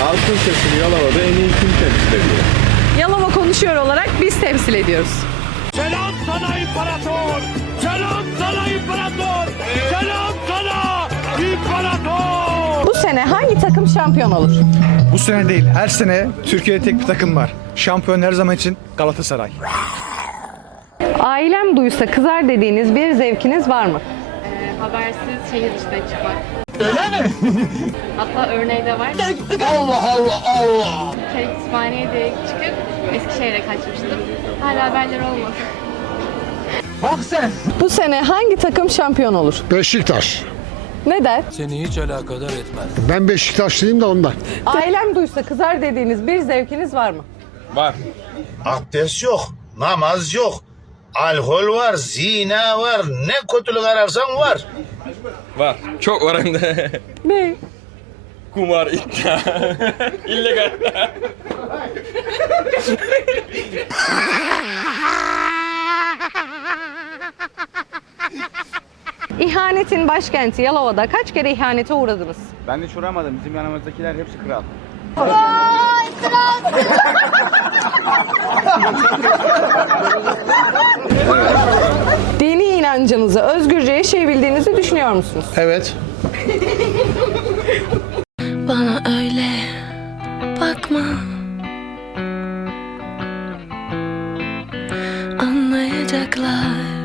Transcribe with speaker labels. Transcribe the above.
Speaker 1: Halkın sesini Yalova'da en iyi kim temsil ediyor?
Speaker 2: Yalova konuşuyor olarak biz temsil ediyoruz.
Speaker 3: Selam sana imparator! Selam sana imparator! Selam sana imparator!
Speaker 2: Bu sene hangi takım şampiyon olur?
Speaker 4: Bu sene değil, her sene Türkiye'de tek bir takım var. Şampiyon her zaman için Galatasaray.
Speaker 2: Ailem duysa kızar dediğiniz bir zevkiniz var mı?
Speaker 5: habersiz şehir dışına çıkmak. Öyle mi? Hatta örneği de var. Allah Allah Allah! Şey, kütüphaneye de çıkıp Eskişehir'e kaçmıştım. Hala haberleri olmadı.
Speaker 2: Bu sene hangi takım şampiyon olur?
Speaker 6: Beşiktaş.
Speaker 2: Neden?
Speaker 7: Seni hiç alakadar etmez.
Speaker 6: Ben Beşiktaşlıyım da ondan.
Speaker 2: Ailem duysa kızar dediğiniz bir zevkiniz var mı?
Speaker 1: Var.
Speaker 8: Abdest yok, namaz yok, alkol var, zina var, ne kötülük ararsan var.
Speaker 1: Var. Çok var hem de.
Speaker 2: Ne?
Speaker 1: Kumar, iddia, illegal.
Speaker 2: İhanetin başkenti Yalova'da kaç kere ihanete uğradınız?
Speaker 9: Ben de uğramadım. Bizim yanımızdakiler hepsi kral.
Speaker 2: Dini inancınızı özgürce yaşayabildiğinizi düşünüyor musunuz?
Speaker 6: Evet.
Speaker 10: Bana öyle bakma Anlayacaklar